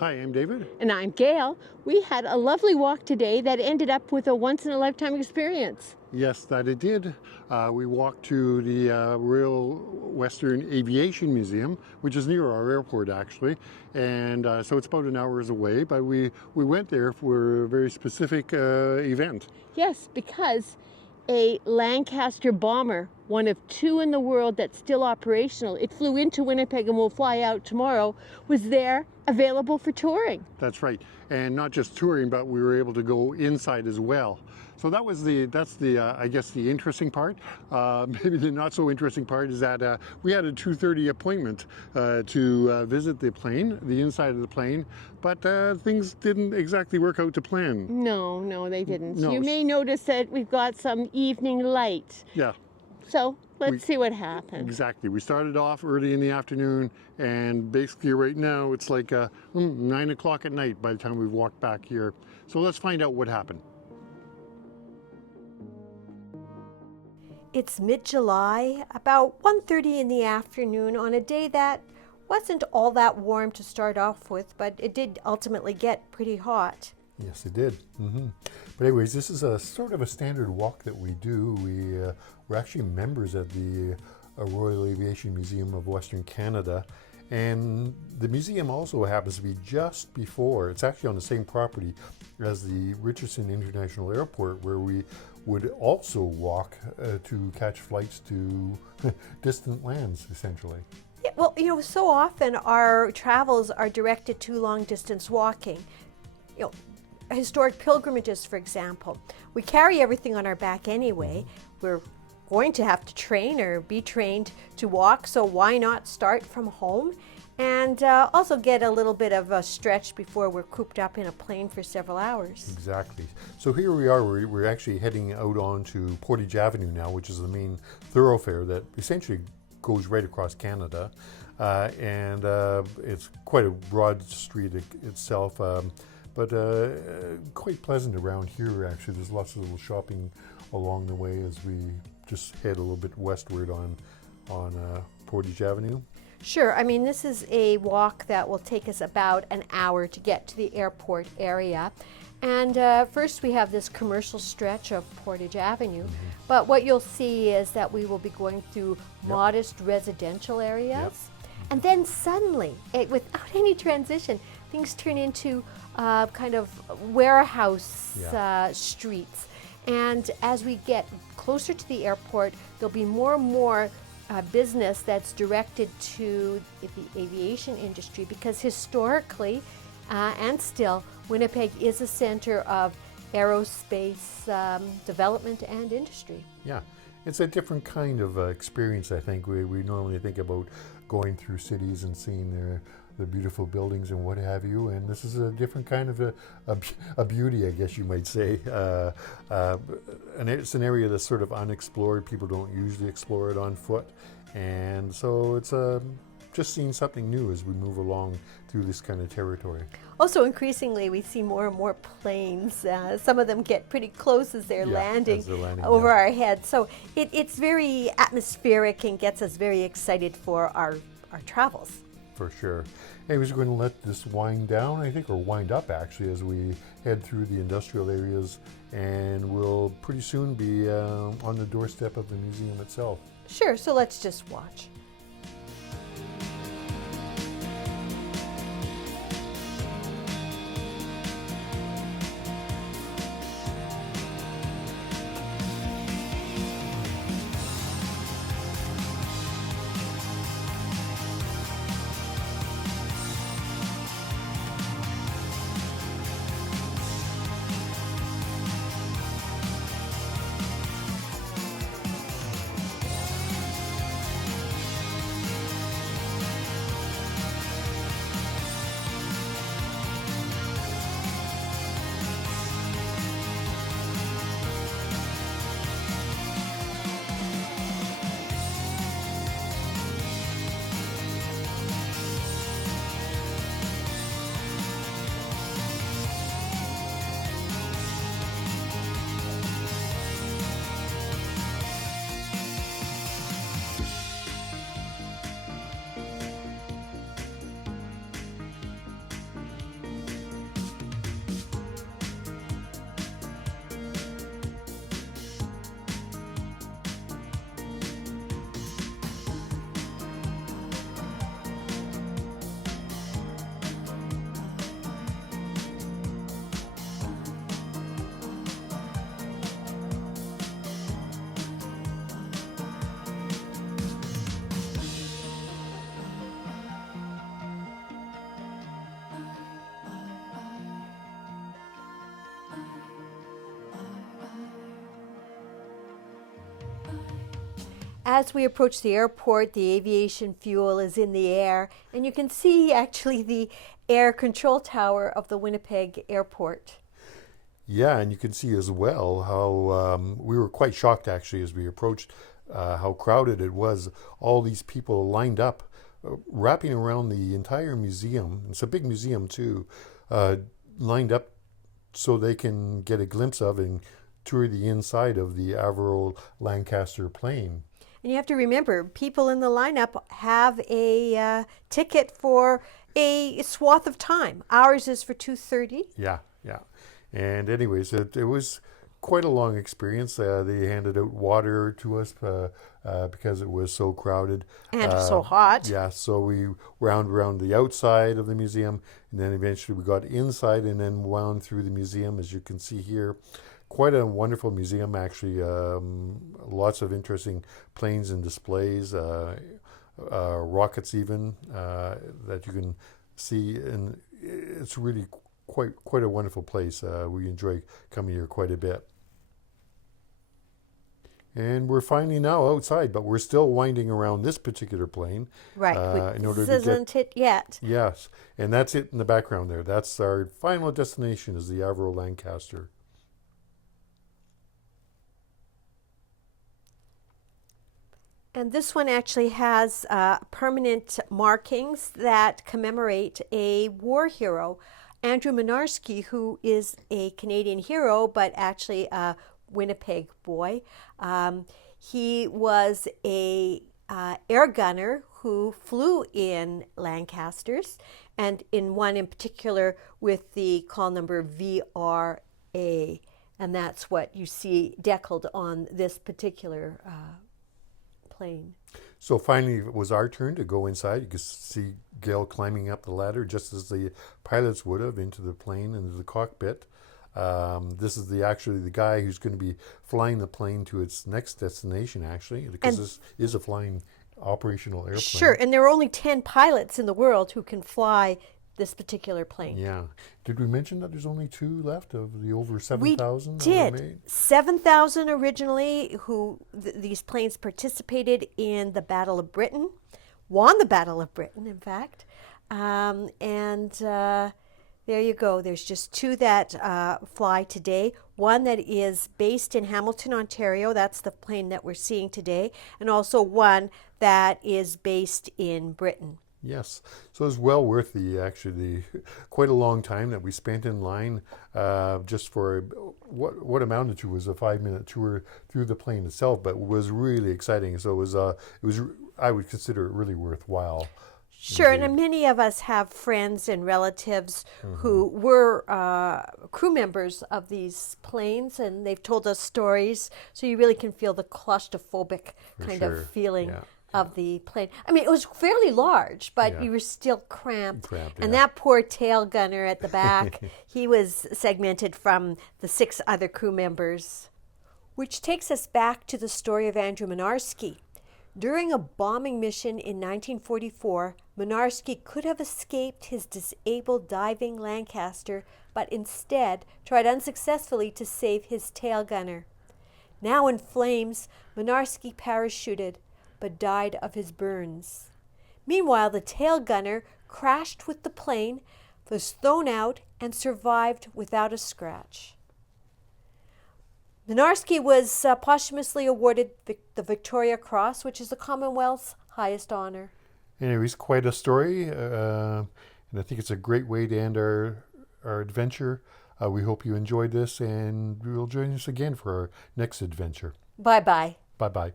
Hi, I'm David. And I'm Gail. We had a lovely walk today that ended up with a once-in-a-lifetime experience. Yes, that it did. We walked to the Royal Western Aviation Museum, which is near our airport actually, and so it's about an hour's away, but we went there for a very specific event. Yes, because a Lancaster bomber, one of two in the world that's still operational, it flew into Winnipeg and will fly out tomorrow, was there available for touring. That's right, and not just touring, but we were able to go inside as well. So that's the I guess the interesting part. Maybe the not so interesting part is that we had a 2:30 appointment to visit the plane, the inside of the plane, but things didn't exactly work out to plan. No, they didn't. No. You may notice that we've got some evening light. Yeah. So let's see what happens. Exactly. We started off early in the afternoon, and basically right now it's like 9 o'clock at night by the time we've walked back here. So let's find out what happened. It's mid-July, about 1:30 in the afternoon on a day that wasn't all that warm to start off with, but it did ultimately get pretty hot. Yes, it did. But anyways, this is a sort of a standard walk that we do. We're actually members of the Royal Aviation Museum of Western Canada, and the museum also happens to be just before, it's actually on the same property as the Richardson International Airport, where we would also walk to catch flights to distant lands, essentially. Yeah, well, so often our travels are directed to long-distance walking. Historic pilgrimages, for example. We carry everything on our back anyway. We're going to have to train or be trained to walk, so why not start from home and also get a little bit of a stretch before we're cooped up in a plane for several hours. Exactly. So here we are, we're actually heading out onto Portage Avenue now, which is the main thoroughfare that essentially goes right across Canada, and it's quite a broad street itself, but quite pleasant around here actually. There's lots of little shopping along the way as we just head a little bit westward on Portage Avenue. Sure, I mean this is a walk that will take us about an hour to get to the airport area. And first we have this commercial stretch of Portage Avenue, but what you'll see is that we will be going through modest residential areas. And then suddenly, without any transition, things turn into kind of warehouse streets. And as we get closer to the airport, there'll be more and more business that's directed to the aviation industry, because historically and still, Winnipeg is a center of aerospace development and industry. Yeah, it's a different kind of experience, I think. We normally think about going through cities and seeing the beautiful buildings and what have you, and this is a different kind of a beauty, I guess you might say. And it's an area that's sort of unexplored. People don't usually explore it on foot, and so it's just seeing something new as we move along through this kind of territory. Also, increasingly, we see more and more planes. Some of them get pretty close as they're landing over our heads. So it's very atmospheric and gets us very excited for our travels. For sure. Anyways, we're going to let this wind down, I think, or wind up actually, as we head through the industrial areas, and we'll pretty soon be on the doorstep of the museum itself. Sure, so let's just watch. as we approach the airport, the aviation fuel is in the air, and you can see actually the air control tower of the Winnipeg airport. Yeah, and you can see as well how we were quite shocked actually as we approached how crowded it was. All these people lined up, wrapping around the entire museum. It's a big museum too, lined up so they can get a glimpse of and tour the inside of the Avro Lancaster plane. And you have to remember, people in the lineup have a ticket for a swath of time. Ours is for 2:30. Yeah. And anyways, it was quite a long experience. They handed out water to us because it was so crowded. And so hot. Yeah, so we wound around the outside of the museum, and then eventually we got inside and then wound through the museum, as you can see here. Quite a wonderful museum, actually. Lots of interesting planes and displays, rockets even, that you can see. And it's really quite a wonderful place. We enjoy coming here quite a bit. And we're finally now outside, but we're still winding around this particular plane. Right, in order this to isn't it yet. Yes, and that's it in the background there. That's our final destination, is the Avro Lancaster. And this one actually has permanent markings that commemorate a war hero, Andrew Mynarski, who is a Canadian hero, but actually a Winnipeg boy. He was a air gunner who flew in Lancasters, and in one in particular with the call number VRA, and that's what you see deckled on this particular plane. So finally, it was our turn to go inside. You could see Gail climbing up the ladder just as the pilots would have into the plane, into the cockpit. This is actually the guy who's going to be flying the plane to its next destination, actually, because this is a flying operational airplane. Sure, and there are only 10 pilots in the world who can fly this particular plane. Yeah. Did we mention that there's only 2 left of the over 7,000 We that were did. made? 7,000 originally who these planes participated in the Battle of Britain, won the Battle of Britain, in fact. There you go. There's just 2 that fly today. One that is based in Hamilton, Ontario. That's the plane that we're seeing today. And also one that is based in Britain. Yes, so it's well worth quite a long time that we spent in line just for what amounted to was a 5-minute tour through the plane itself, but was really exciting. So it was I would consider it really worthwhile. Sure, and many of us have friends and relatives who were crew members of these planes, and they've told us stories, so you really can feel the claustrophobic kind of feeling. Yeah. Of the plane. I mean, it was fairly large, but you were still cramped. And that poor tail gunner at the back, he was segmented from the 6 other crew members. Which takes us back to the story of Andrew Mynarski. During a bombing mission in 1944, Mynarski could have escaped his disabled diving Lancaster, but instead tried unsuccessfully to save his tail gunner. Now in flames, Mynarski parachuted, but died of his burns. Meanwhile, the tail gunner crashed with the plane, was thrown out, and survived without a scratch. Mynarski was posthumously awarded the Victoria Cross, which is the Commonwealth's highest honor. Anyways, quite a story, and I think it's a great way to end our adventure. We hope you enjoyed this, and you'll join us again for our next adventure. Bye-bye. Bye-bye.